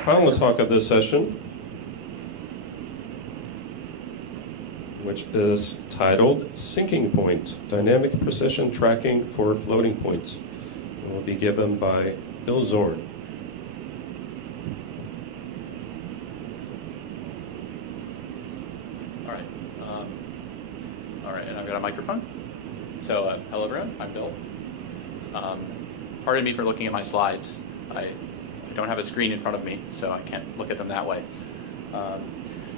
final talk of this session, which is titled Sinking Point, Dynamic Precision Tracking for Floating Points. It will be given by Bill Zorn. All right, and I've got a microphone. So hello everyone, I'm Bill. Pardon me for looking at my slides. I don't have a screen in front of me, so I can't look at them that way.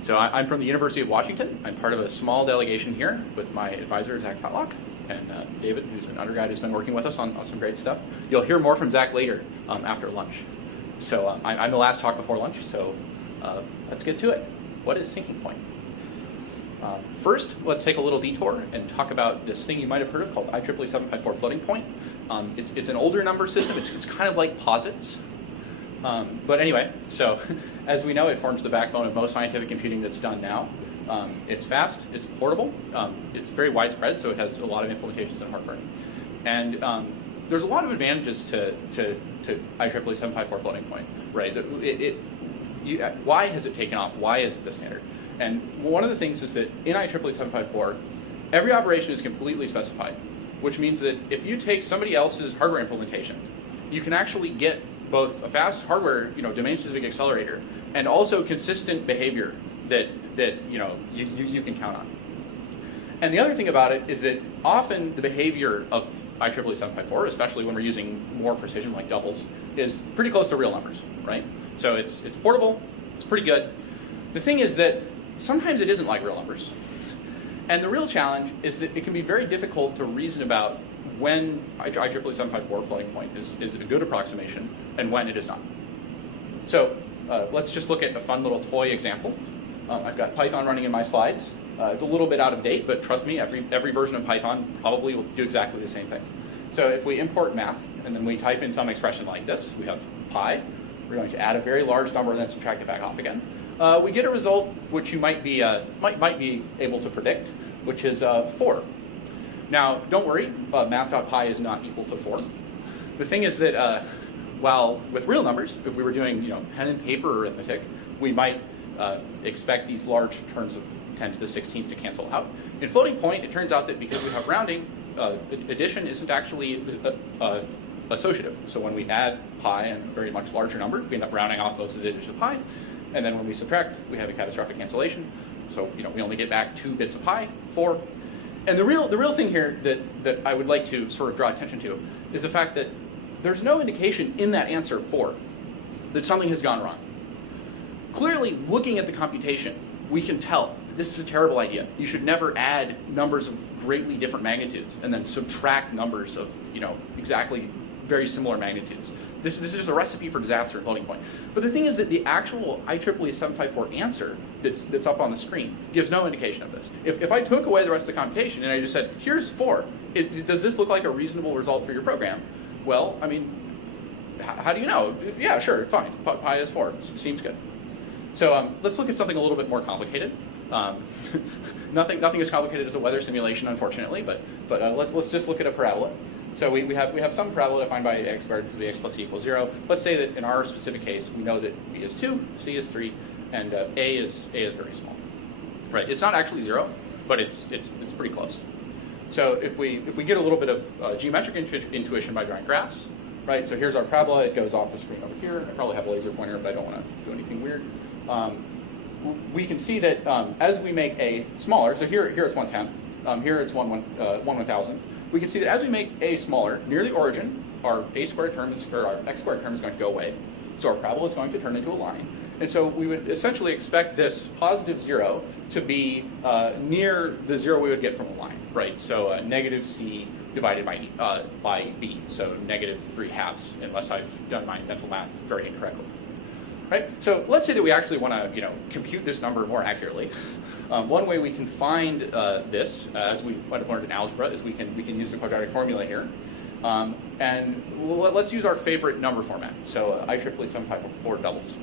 So I'm from the University of Washington. I'm part of a small delegation here with my advisor, Zach Potlock, and David, who's an undergrad who's been working with us on some great stuff. You'll hear more from Zach later after lunch. So I'm the last talk before lunch, so let's get to it. What is sinking point? First, let's take a little detour and talk about this thing you might have heard of called IEEE 754 floating point. It's an older number system. It's kind of like posits. But anyway, so as we know, it forms the backbone of most scientific computing that's done now. It's fast, it's portable, it's very widespread, so it has a lot of implementations in hardware. And there's a lot of advantages to IEEE 754 floating point, right? Why has it taken off? Why is it the standard? And one of the things is that in IEEE 754, every operation is completely specified, which means that if you take somebody else's hardware implementation, you can actually get both a fast hardware, domain-specific accelerator, and also consistent behavior that you can count on. And the other thing about it is that often the behavior of IEEE 754, especially when we're using more precision like doubles, is pretty close to real numbers, right? So it's portable, it's pretty good. The thing is that sometimes it isn't like real numbers. And the real challenge is that it can be very difficult to reason about when IEEE 754 floating point is a good approximation and when it is not. So let's just look at a fun little toy example. I've got Python running in my slides. It's a little bit out of date, but trust me, every version of Python probably will do exactly the same thing. So if we import math and then we type in some expression like this, we have pi. We're going to add a very large number and then subtract it back off again. We get a result which you might be able to predict, which is 4. Now, don't worry, math.pi is not equal to 4. The thing is that while with real numbers, if we were doing pen and paper arithmetic, we might expect these large terms of 10 to the 16th to cancel out. In floating point, it turns out that because we have rounding, addition isn't actually associative. So when we add pi and a very much larger number, we end up rounding off both of the digits of pi. And then when we subtract, we have a catastrophic cancellation. So we only get back 2 bits of pi, 4. And the real thing here that I would like to sort of draw attention to is the fact that there's no indication in that answer 4 that something has gone wrong. Clearly, looking at the computation, we can tell this is a terrible idea. You should never add numbers of greatly different magnitudes and then subtract numbers of exactly very similar magnitudes. This is just a recipe for disaster at floating point. But the thing is that the actual IEEE 754 answer that's up on the screen gives no indication of this. If I took away the rest of the computation and I just said, here's 4, does this look like a reasonable result for your program? Well, I mean, how do you know? Yeah, sure, fine. Pi is 4. Seems good. So let's look at something a little bit more complicated. Nothing as complicated as a weather simulation, unfortunately, but let's just look at a parabola. So we have some parabola defined by x squared to the x plus c equals 0. Let's say that in our specific case, we know that b is 2, c is 3, and a is very small. Right? It's not actually 0, but it's pretty close. So if we get a little bit of geometric intuition by drawing graphs, right? So here's our parabola. It goes off the screen over here. I probably have a laser pointer, but I don't want to do anything weird. We can see that as we make a smaller, so here it's 1/10, here it's 1/1000. We can see that as we make a smaller, near the origin, our a squared term or our x squared term is going to go away. So our parabola is going to turn into a line. And so we would essentially expect this positive 0 to be near the 0 we would get from a line, right? So negative c divided by b, so negative 3/2, unless I've done my mental math very incorrectly. Right? So let's say that we actually want to compute this number more accurately. One way we can find this, as we might have learned in algebra, is we can use the quadratic formula here. And let's use our favorite number format, so IEEE 754 doubles.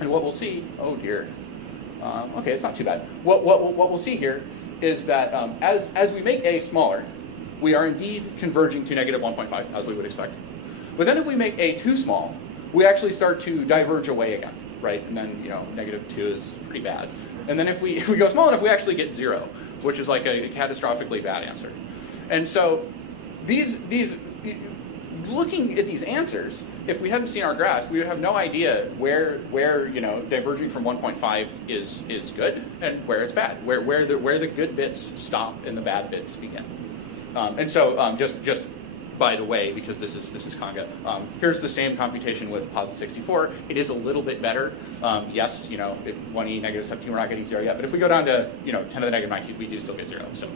And what we'll see, oh dear, okay, it's not too bad. What we'll see here is that as we make a smaller, we are indeed converging to negative 1.5, as we would expect. But then if we make a too small, we actually start to diverge away again. right? And then -2 is pretty bad. And then if we go small enough, we actually get 0, which is like a catastrophically bad answer. And so these looking at these answers, if we hadn't seen our graphs, we would have no idea where diverging from 1.5 is good and where it's bad, where the good bits stop and the bad bits begin. And so just by the way, because this is Conga, here's the same computation with posit 64. It is a little bit better. Yes, 1e -17, we're not getting 0 yet. But if we go down to 10 to the -9, we do still get 0. So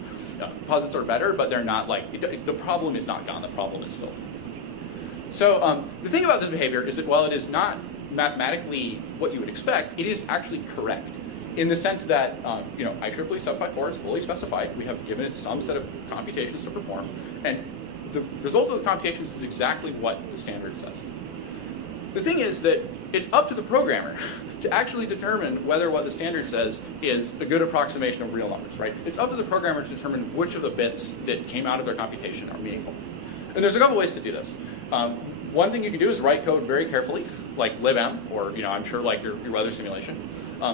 posits are better, but they're not like the problem is not gone. The problem is still. So the thing about this behavior is that while it is not mathematically what you would expect, it is actually correct in the sense that IEEE 754 is fully specified. We have given it some set of computations to perform, and the result of those computations is exactly what the standard says. The thing is that it's up to the programmer to actually determine whether what the standard says is a good approximation of real numbers, right? It's up to the programmer to determine which of the bits that came out of their computation are meaningful. And there's a couple ways to do this. One thing you can do is write code very carefully, like libm, or I'm sure like your weather simulation.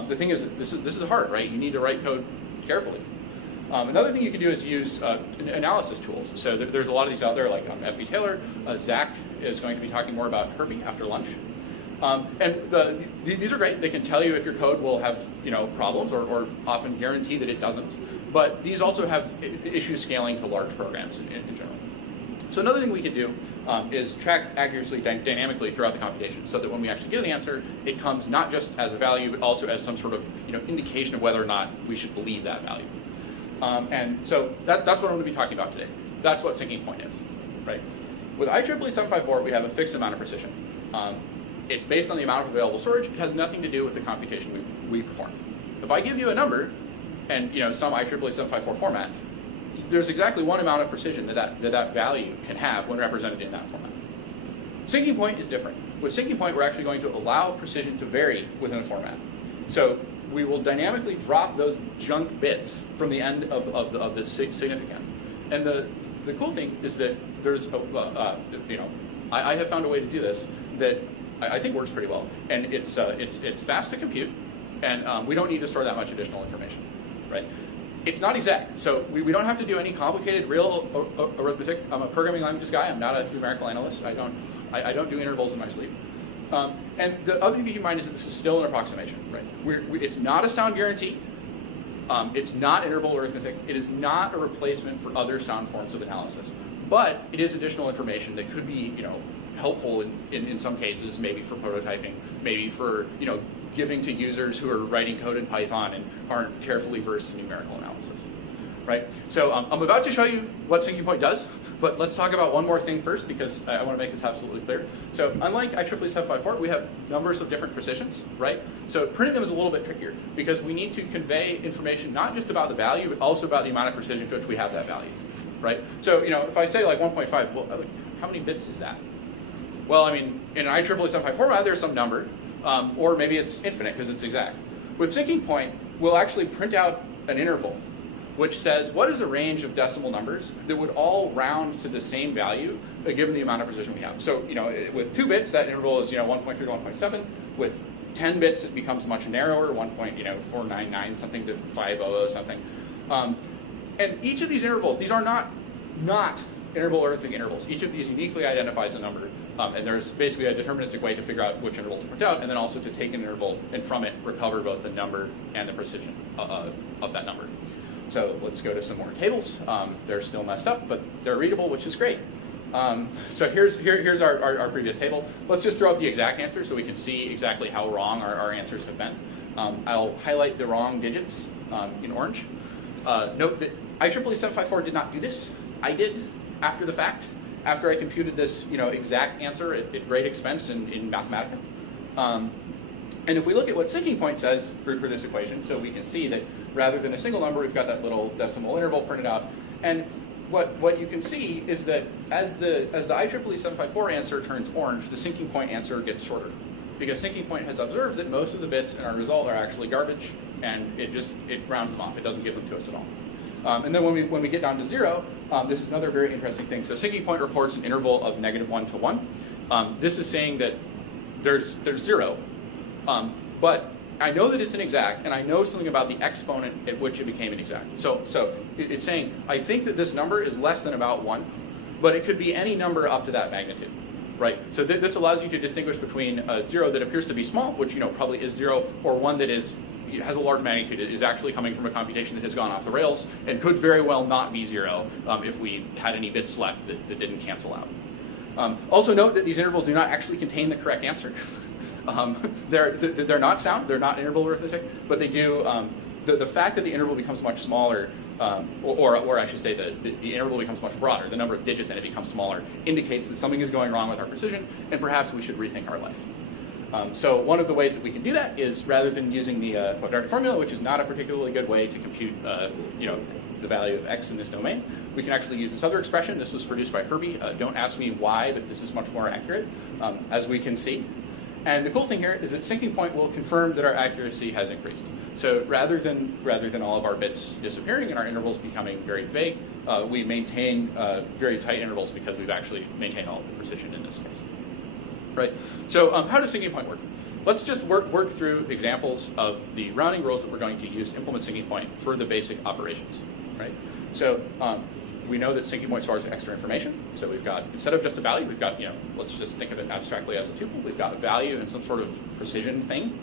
The thing is that this is hard, right? You need to write code carefully. Another thing you can do is use analysis tools. So there's a lot of these out there, like FB Taylor. Zach is going to be talking more about Herbie after lunch. And these are great. They can tell you if your code will have problems, or often guarantee that it doesn't. But these also have issues scaling to large programs in general. So another thing we could do is track accuracy dynamically throughout the computation, so that when we actually get an answer, it comes not just as a value, but also as some sort of indication of whether or not we should believe that value. And so that's what I'm going to be talking about today. That's what sinking point is, right? With IEEE 754, we have a fixed amount of precision. It's based on the amount of available storage. It has nothing to do with the computation we perform. If I give you a number and some IEEE 754 format, there's exactly one amount of precision that value can have when represented in that format. Sinking point is different. With sinking point, we're actually going to allow precision to vary within the format. So we will dynamically drop those junk bits from the end of the significand. And the cool thing is that there's I have found a way to do this that I think works pretty well, and it's fast to compute, and we don't need to store that much additional information, right? It's not exact, so we don't have to do any complicated real arithmetic. I'm a programming languages guy. I'm not a numerical analyst. I don't do intervals in my sleep. And the other thing to keep in mind is that this is still an approximation, right? It's not a sound guarantee. It's not interval arithmetic. It is not a replacement for other sound forms of analysis. But it is additional information that could be, helpful in some cases, maybe for prototyping, maybe for, giving to users who are writing code in Python and aren't carefully versed in numerical analysis, right? So I'm about to show you what sinking point does, but let's talk about one more thing first, because I want to make this absolutely clear. So unlike IEEE 754, we have numbers of different precisions, right? So printing them is a little bit trickier, because we need to convey information not just about the value, but also about the amount of precision to which we have that value, right? So if I say like 1.5, well, how many bits is that? Well, I mean, in an IEEE 754 format, there's some number, or maybe it's infinite because it's exact. With sinking point, we'll actually print out an interval, which says what is a range of decimal numbers that would all round to the same value given the amount of precision we have. So, with 2 bits, that interval is 1.3 to 1.7. With 10 bits, it becomes much narrower, 1.499 something to 500 something. And each of these intervals, these are not interval arithmetic intervals. Each of these uniquely identifies a number, and there's basically a deterministic way to figure out which interval to print out, and then also to take an interval and from it recover both the number and the precision of that number. So let's go to some more tables. They're still messed up, but they're readable, which is great. So here's our previous table. Let's just throw out the exact answer so we can see exactly how wrong our answers have been. I'll highlight the wrong digits in orange. Note that IEEE 754 did not do this. I did after the fact, after I computed this exact answer at great expense in Mathematica. And if we look at what sinking point says for this equation, so we can see that rather than a single number, we've got that little decimal interval printed out. And what you can see is that as the IEEE 754 answer turns orange, the sinking point answer gets shorter. Because sinking point has observed that most of the bits in our result are actually garbage, and it rounds them off. It doesn't give them to us at all. And then when we get down to 0, this is another very interesting thing. So sinking point reports an interval of -1 to 1. This is saying that there's 0. But I know that it's inexact, and I know something about the exponent at which it became inexact. So it's saying, I think that this number is less than about 1, but it could be any number up to that magnitude, right? So this allows you to distinguish between a 0 that appears to be small, which probably is 0, or one that has a large magnitude, is actually coming from a computation that has gone off the rails, and could very well not be 0 if we had any bits left that didn't cancel out. Also note that these intervals do not actually contain the correct answer. They're not sound, they're not interval arithmetic, but they do, the fact that the interval becomes much smaller, or I should say the interval becomes much broader, the number of digits in it becomes smaller, indicates that something is going wrong with our precision, and perhaps we should rethink our life. So one of the ways that we can do that is, rather than using the quadratic formula, which is not a particularly good way to compute the value of x in this domain, we can actually use this other expression. This was produced by Herbie. Don't ask me why, but this is much more accurate, as we can see. And the cool thing here is that sinking point will confirm that our accuracy has increased. So rather than all of our bits disappearing and our intervals becoming very vague, we maintain very tight intervals because we've actually maintained all of the precision in this case. Right? So how does sinking point work? Let's just work through examples of the rounding rules that we're going to use to implement sinking point for the basic operations. Right? So we know that sinking point stores extra information. So we've got, instead of just a value, we've got, let's just think of it abstractly as a tuple. We've got a value and some sort of precision thing.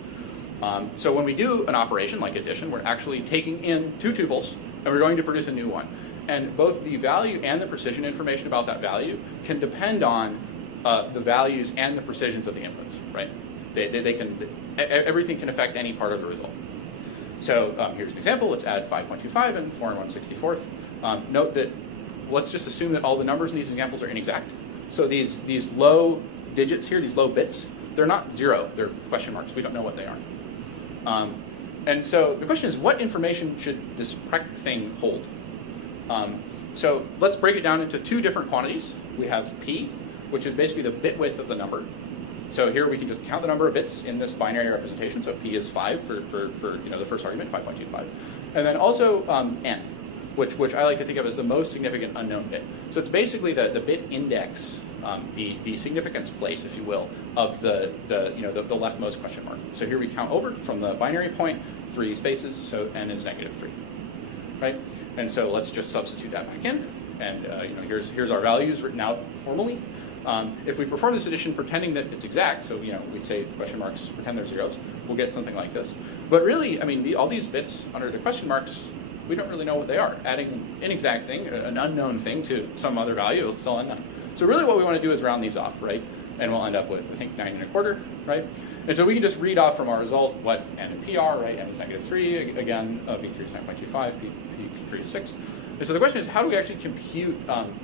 So when we do an operation like addition, we're actually taking in 2 tuples, and we're going to produce a new one. And both the value and the precision information about that value can depend on the values and the precisions of the inputs, right? Everything can affect any part of the result. So here's an example. Let's add 5.25 and 4 and 1/64. Note that let's just assume that all the numbers in these examples are inexact. So these low digits here, these low bits, they're not 0. They're question marks. We don't know what they are. And so the question is, what information should this prec thing hold? So let's break it down into 2 different quantities. We have p, which is basically the bit width of the number. So here we can just count the number of bits in this binary representation. So p is 5 for the first argument, 5.25. And then also n, which I like to think of as the most significant unknown bit. So it's basically the bit index, the significance place, if you will, of the leftmost question mark. So here we count over from the binary point 3 spaces, so n is -3, right? And so let's just substitute that back in, and here's our values written out formally. If we perform this addition pretending that it's exact, so we say question marks, pretend they're zeros, we'll get something like this. But really, I mean, all these bits under the question marks, we don't really know what they are. Adding an inexact thing, an unknown thing, to some other value, it's still unknown. So really what we want to do is round these off, right? And we'll end up with, I think, 9.25, right? And so we can just read off from our result what n and p are, right? N is -3, again, p3 is 9.25, p3 is 6. And so the question is, how do we actually compute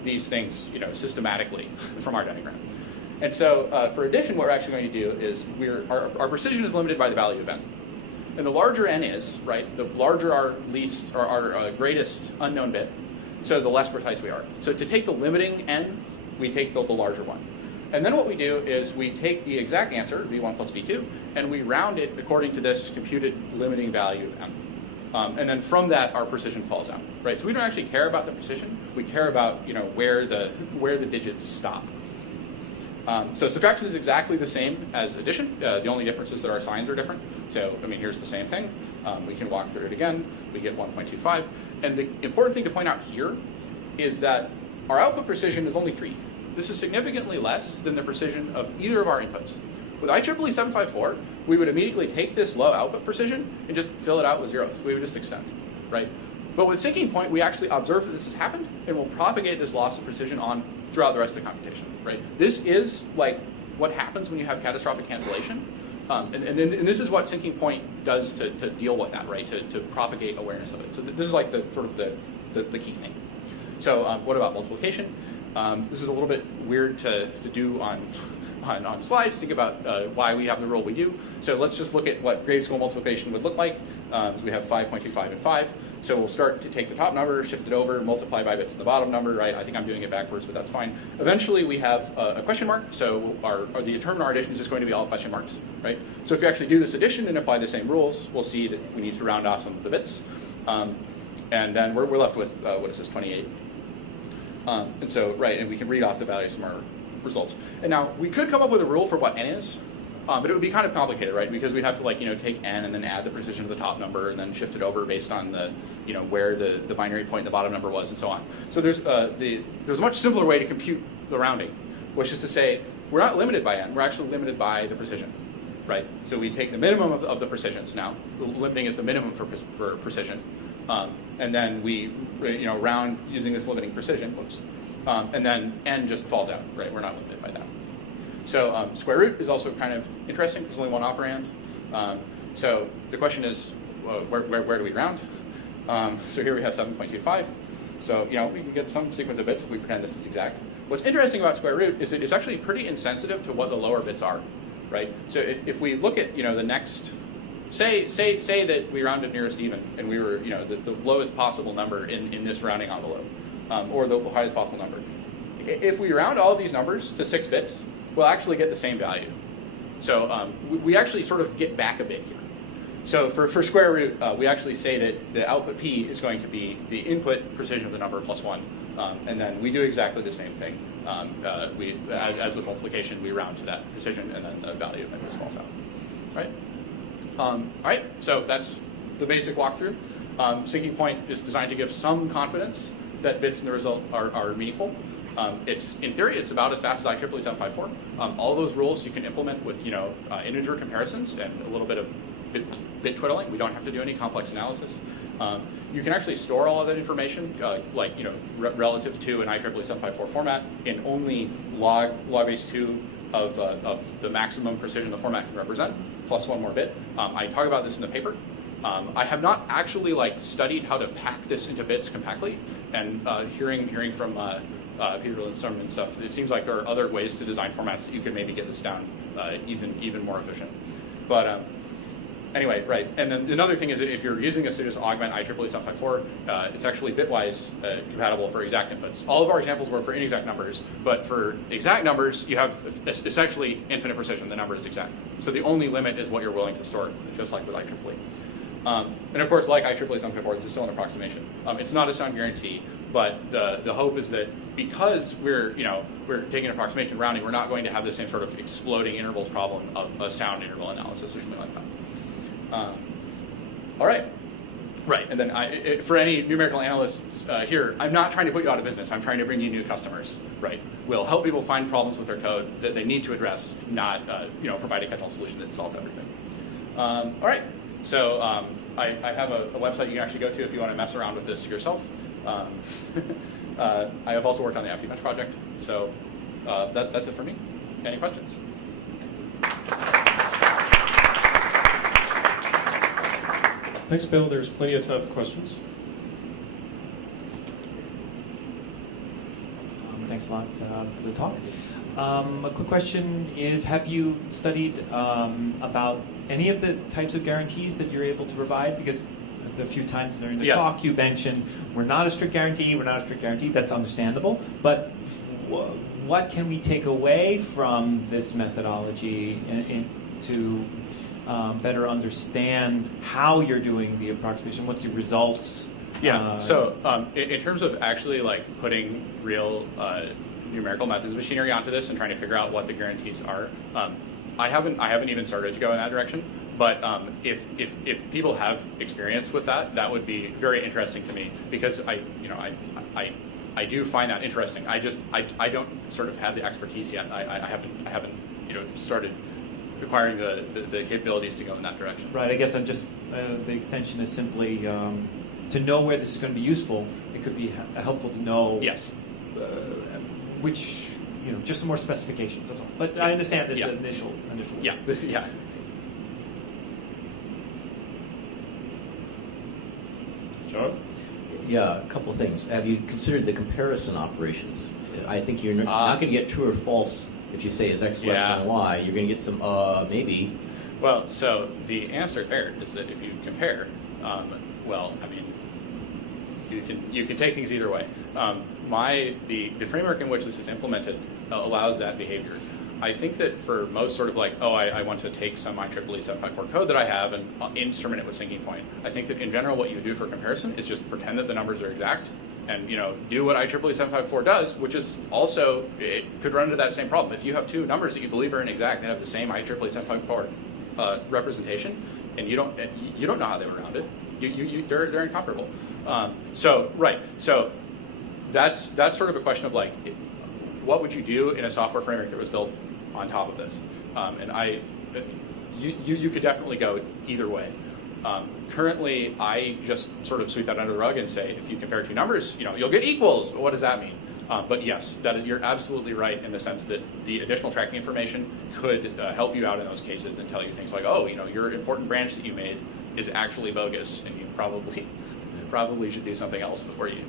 these things, systematically from our diagram? And so for addition, what we're actually going to do is our precision is limited by the value of n. And the larger n is, right, the larger our greatest unknown bit, so the less precise we are. So to take the limiting n, we take the larger one. And then what we do is we take the exact answer, v1 plus v2, and we round it according to this computed limiting value of m. And then from that, our precision falls out, right? So we don't actually care about the precision. We care about where the digits stop. So subtraction is exactly the same as addition. The only difference is that our signs are different. So I mean, here's the same thing. We can walk through it again. We get 1.25. And the important thing to point out here is that our output precision is only 3. This is significantly less than the precision of either of our inputs. With IEEE 754, we would immediately take this low output precision and just fill it out with zeros. We would just extend, right? But with sinking point, we actually observe that this has happened, and we'll propagate this loss of precision on throughout the rest of the computation, right? This is like what happens when you have catastrophic cancellation. And this is what sinking point does to deal with that, right? To propagate awareness of it. So this is like the sort of the key thing. So what about multiplication? This is a little bit weird to do on slides. Think about why we have the rule we do. So let's just look at what grade school multiplication would look like. So we have 5.25 and 5. So we'll start to take the top number, shift it over, multiply by bits in the bottom number, right? I think I'm doing it backwards, but that's fine. Eventually we have a question mark. So the term in our addition is just going to be all question marks, right? So if you actually do this addition and apply the same rules, we'll see that we need to round off some of the bits. And then we're left with, what is this, 28. And so, right, and we can read off the values from our results. And now, we could come up with a rule for what n is. But it would be kind of complicated, right? Because we'd have to take n and then add the precision to the top number and then shift it over based on the where the binary point in the bottom number was and so on. So there's a much simpler way to compute the rounding, which is to say we're not limited by n. We're actually limited by the precision, right? So we take the minimum of the precisions. Now the limiting is the minimum for precision, and then we round using this limiting precision. Whoops. And then n just falls out, right? We're not limited by that. So square root is also kind of interesting. There's only one operand. So the question is, where do we round? So here we have 7.25. So we can get some sequence of bits if we pretend this is exact. What's interesting about square root is it's actually pretty insensitive to what the lower bits are, right? So if we look at the next, say that we rounded nearest even, and we were the lowest possible number in this rounding envelope, or the highest possible number. If we round all of these numbers to 6 bits, we'll actually get the same value. So we actually sort of get back a bit here. So for square root, we actually say that the output p is going to be the input precision of the number plus 1. And then we do exactly the same thing. As with multiplication, we round to that precision, and then the value of it just falls out. Right? All right, so that's the basic walkthrough. Syncing point is designed to give some confidence that bits in the result are meaningful. In theory, it's about as fast as IEEE 754. All those rules you can implement with integer comparisons and a little bit of bit twiddling. We don't have to do any complex analysis. You can actually store all of that information, relative to an IEEE 754 format, in only log base 2 of the maximum precision the format can represent, plus 1 more bit. I talk about this in the paper. I have not actually studied how to pack this into bits compactly, and hearing from Peter Lindstrom and stuff, it seems like there are other ways to design formats that you could maybe get this down even more efficient. But anyway, right. And then another thing is that if you're using this to just augment IEEE 754, it's actually bitwise compatible for exact inputs. All of our examples were for inexact numbers, but for exact numbers, you have essentially infinite precision. The number is exact. So the only limit is what you're willing to store, just like with IEEE. And of course, like IEEE 754, this is still an approximation. It's not a sound guarantee, but the hope is that because we're taking an approximation rounding, we're not going to have the same sort of exploding intervals problem of a sound interval analysis or something like that. All right. Right, and then for any numerical analysts here, I'm not trying to put you out of business. I'm trying to bring you new customers. Right, we'll help people find problems with their code that they need to address, not provide a catch-all solution that solves everything. All right, so I have a website you can actually go to if you want to mess around with this yourself. I have also worked on the FDMesh project, so that's it for me. Any questions? Thanks, Bill. There's plenty of time for questions. Thanks a lot for the talk. A quick question is, have you studied about any of the types of guarantees that you're able to provide? Because a few times during the talk you mentioned, we're not a strict guarantee, that's understandable, but what can we take away from this methodology to better understand how you're doing the approximation? What's the results? Yeah. So in terms of actually putting real numerical methods machinery onto this and trying to figure out what the guarantees are, I haven't even started to go in that direction. But if people have experience with that, that would be very interesting to me, because I do find that interesting. I don't sort of have the expertise yet. I haven't started acquiring the capabilities to go in that direction. Right. I guess I'm just the extension is simply to know where this is going to be useful. It could be helpful to know. Yes. Which just some more specifications. That's all. But I understand this initial. Yeah. Yeah. John? Yeah, a couple of things. Have you considered the comparison operations? I think you're not going to get true or false if you say is X less than Y. You're going to get some maybe. Well, so the answer there is that if you compare, you can take things either way. The framework in which this is implemented allows that behavior. I think that for most sort of I want to take some IEEE 754 code that I have and instrument it with syncing point. I think that in general what you do for comparison is just pretend that the numbers are exact and do what IEEE 754 does, which is also, it could run into that same problem. If you have two numbers that you believe are inexact that have the same IEEE 754 representation, and you don't know how they were rounded, they're incomparable. So that's sort of a question of like, what would you do in a software framework that was built on top of this? You could definitely go either way. Currently, I just sort of sweep that under the rug and say, if you compare two numbers, you'll get equals. What does that mean? But yes, you're absolutely right in the sense that the additional tracking information could help you out in those cases and tell you things like, oh, your important branch that you made is actually bogus, and you probably should do something else before you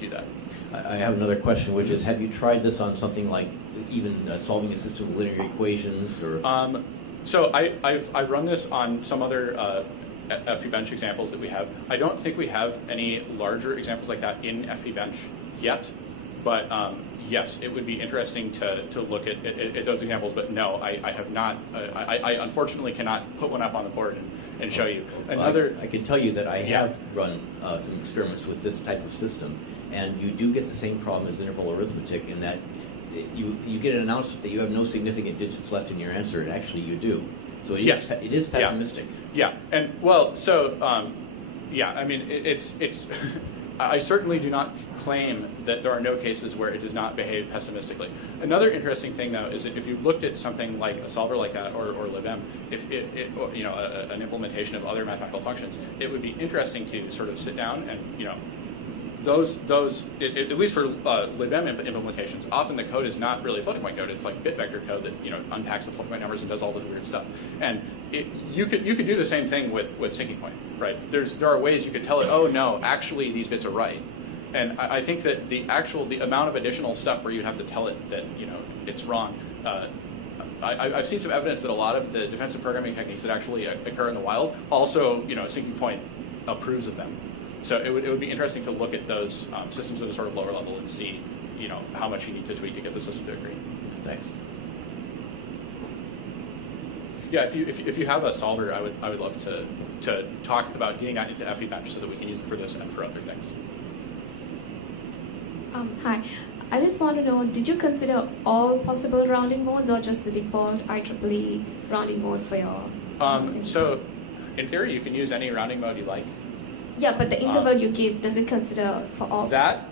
do that. I have another question, which is, have you tried this on something like even solving a system of linear equations, or? So I've run this on some other FPBench examples that we have. I don't think we have any larger examples like that in FPBench yet, but yes, it would be interesting to look at those examples. But no, I have not. I unfortunately cannot put one up on the board and show you. Well, I can tell you that I have run some experiments with this type of system, and you do get the same problem as interval arithmetic in that you get an announcement that you have no significant digits left in your answer, and actually you do. So it is pessimistic. Yeah, and well, so I mean, it's I certainly do not claim that there are no cases where it does not behave pessimistically. Another interesting thing, though, is that if you looked at something like a solver like that or libm, if an implementation of other mathematical functions, it would be interesting to sort of sit down and those at least for libm implementations, often the code is not really floating point code. It's like bit vector code that unpacks the floating point numbers and does all this weird stuff. And you could do the same thing with syncing point, right? There are ways you could tell it, oh no, actually these bits are right. And I think that the amount of additional stuff where you have to tell it that it's wrong. I've seen some evidence that a lot of the defensive programming techniques that actually occur in the wild also syncing point approves of them. So it would be interesting to look at those systems at a sort of lower level and see, how much you need to tweak to get the system to agree. Thanks. Yeah, if you have a solver, I would love to talk about getting that into FEBench so that we can use it for this and for other things. Hi, I just want to know, did you consider all possible rounding modes or just the default IEEE rounding mode for your? So, in theory, you can use any rounding mode you like. Yeah, but the interval you give, does it consider for all? That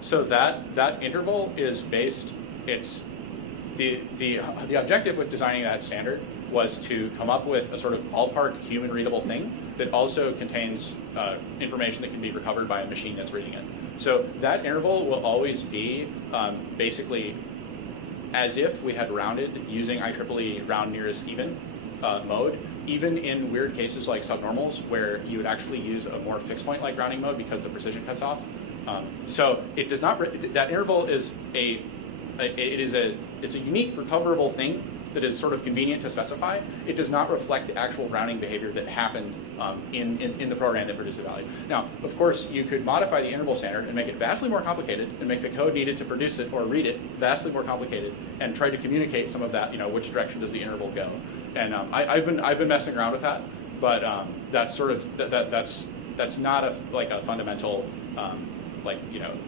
interval is based. It's the objective with designing that standard was to come up with a sort of ballpark human readable thing that also contains information that can be recovered by a machine that's reading it. So that interval will always be basically as if we had rounded using IEEE round nearest even mode. Even in weird cases like subnormals, where you would actually use a more fixed point like rounding mode because the precision cuts off. So it does not. That interval is it's a unique recoverable thing that is sort of convenient to specify. It does not reflect the actual rounding behavior that happened in the program that produced the value. Now, of course, you could modify the interval standard and make it vastly more complicated, and make the code needed to produce it or read it vastly more complicated, and try to communicate some of that. Which direction does the interval go? And I've been messing around with that, but that's sort of that's not a fundamental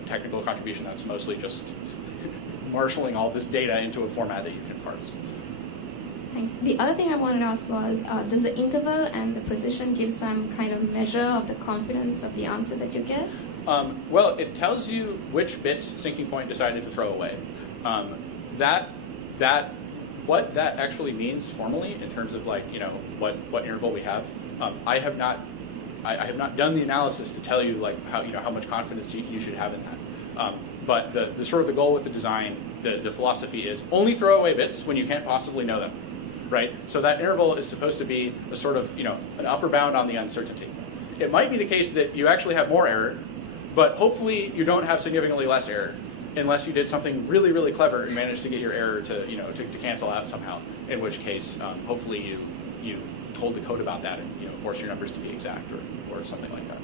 technical contribution. That's mostly just marshalling all this data into a format that you can parse. Thanks. The other thing I wanted to ask was, does the interval and the precision give some kind of measure of the confidence of the answer that you get? Well, it tells you which bits syncing point decided to throw away. What that actually means formally in terms of what interval we have, I have not done the analysis to tell you how much confidence you should have in that. But the sort of the goal with the design, the philosophy is only throw away bits when you can't possibly know them, right? So that interval is supposed to be a sort of an upper bound on the uncertainty. It might be the case that you actually have more error, but hopefully you don't have significantly less error, unless you did something really, really clever and managed to get your error to cancel out somehow. In which case, hopefully you told the code about that and force your numbers to be exact or something like that.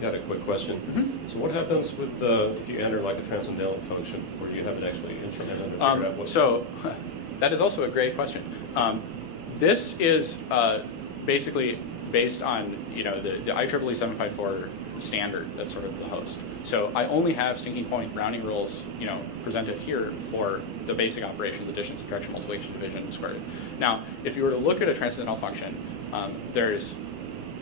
Got a quick question. Mm-hmm. So what happens with if you enter like a transcendental function where you haven't actually instrumented to figure out what? So that is also a great question. This is basically based on the IEEE 754 standard that's sort of the host. So I only have syncing point rounding rules, presented here for the basic operations: addition, subtraction, multiplication, division, and square root. Now, if you were to look at a transcendental function,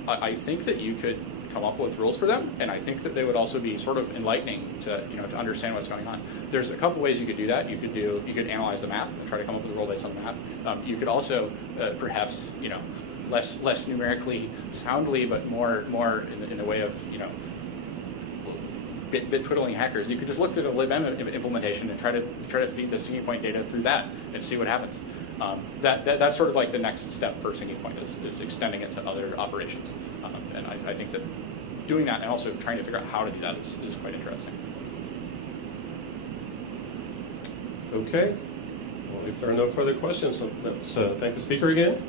I think that you could come up with rules for them, and I think that they would also be sort of enlightening to understand what's going on. There's a couple ways you could do that. You could analyze the math and try to come up with a rule based on the math. You could also perhaps less numerically soundly, but more in the way of bit twiddling hackers. You could just look through the libm implementation and try to feed the syncing point data through that and see what happens. That's sort of like the next step for syncing point is extending it to other operations. And I think that doing that and also trying to figure out how to do that is quite interesting. Okay. Well, if there are no further questions, let's thank the speaker again.